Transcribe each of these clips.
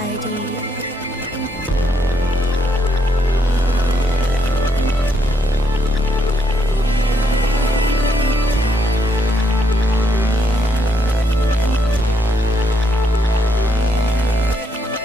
Friday.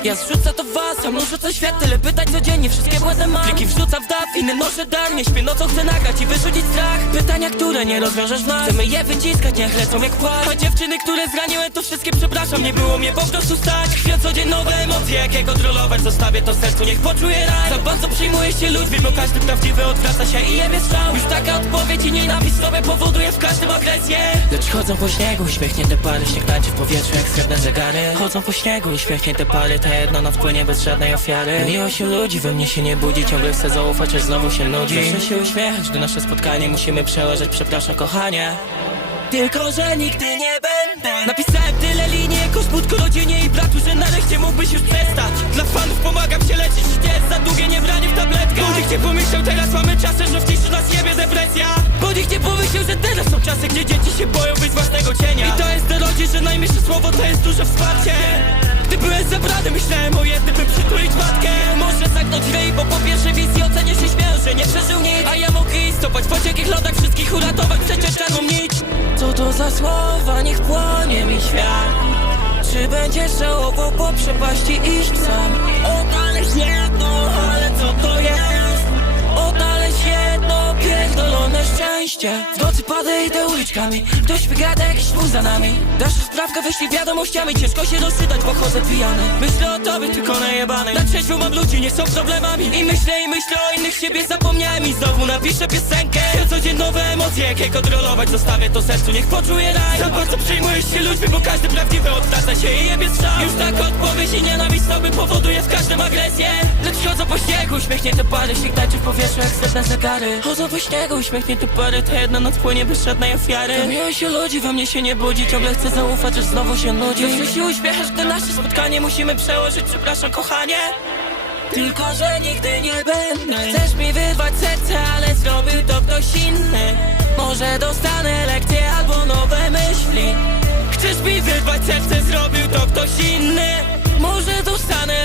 Ja zrzucę to was, a mnóżę co świat Tyle pytań codziennie, wszystkie błędy mam. Pliki wrzucam w daw, inny noszę dar Nie śpię nocą, chcę nagrać i wyrzucić strach. Pytania, które nie rozwiążesz w nas. Chcemy je wyciskać, niech lecą jak płaszcz A dziewczyny, które zraniłem, to wszystkie przepraszam. Nie było mnie po prostu stać. Chwilę co dzień nowe emocje, jak je kontrolować Zostawię to sercu, niech poczuje raj. Za bardzo przyjmuje się ludźmi, bo każdy prawdziwy odwraca się i jebie strzał. Już taka odpowiedź i nienawiść sobie powoduje w każdym agresję chodzą po śniegu, uśmiechnięte pary Śnieg tańczy w powietrzu jak srebrne zegary. Chodzą po śniegu, uśmiechnięte pary Ta jedna noc płynie bez żadnej ofiary. Miłość ludzi we mnie się nie budzi Ciągle chcę zaufać, aż znowu się nudzi. Zawsze się uśmiechać, gdy nasze spotkanie musimy przełożyć Przepraszam kochanie tylko, że nigdy nie będę Napisałem tyle linii, jako smutku rodzinie i bratu Że nareszcie mógłbyś już przestać. Dla fanów pomagam się leczyć jest za długie, nie branie w tabletkach. Bo nikt nie pomyślał, teraz mamy czasy Że w ciszy nas jebie depresja. Bo nikt nie pomyślał, że teraz są czasy Gdzie dzieci się boją własnego cienia. I to jest dorodzie, że najmniejsze słowo to jest duże wsparcie. Gdy byłeś zabrany, myślałem o jednym, by przytulić matkę. Może zaknąć ryj, bo po pierwszej wizji ocenię się śmiał, że nie przeżył nic. A ja mógł iść, stopać po ciekich lodach Wszystkich uratować, przecież czarną nić Co to za słowa, niech płonie mi świat. Czy będziesz żałował po przepaści iść sam. Odnaleźć jedno, szczęście. W nocy padę idę uliczkami Ktoś wygada jakiś twór za nami. Dasz sprawkę, wyślij wiadomościami Ciężko się rozczytać, bo chodzę pijany. Myślę o tobie, tylko najebanej Na trzeźwo mam ludzi, nie są problemami. I myślę i myślę o innych siebie Zapomniałem i znowu napiszę piosenkę. Ja codziennie nowe emocje, jak je kontrolować Zostawię to sercu, niech poczuje raj Za bardzo przejmujesz się ludźmi, bo każdy prawdziwy odwraca się i jebie strzał. Już tak odpowiedź i nienawiść sobie powoduje w każdym agresję. Lecz chodzą po śniegu, uśmiechnięte pary Śnieg w powietrzu jak setne zegary Chodzą po śniegu, uśmiechnięte pary To jedna noc płynie bez żadnej ofiary. Miłość się ludzi, we mnie się nie budzi Ciągle chcę zaufać, aż znowu się nudzi. Zawsze się uśmiechasz, gdy nasze spotkanie musimy przełożyć Przepraszam kochanie. Tylko, że nigdy nie będę. Chcesz mi wyrwać serce, ale zrobił to ktoś inny. Może dostanę lekcje albo nowe myśli. Chcesz mi wyrwać serce, zrobił to ktoś inny. Może dostanę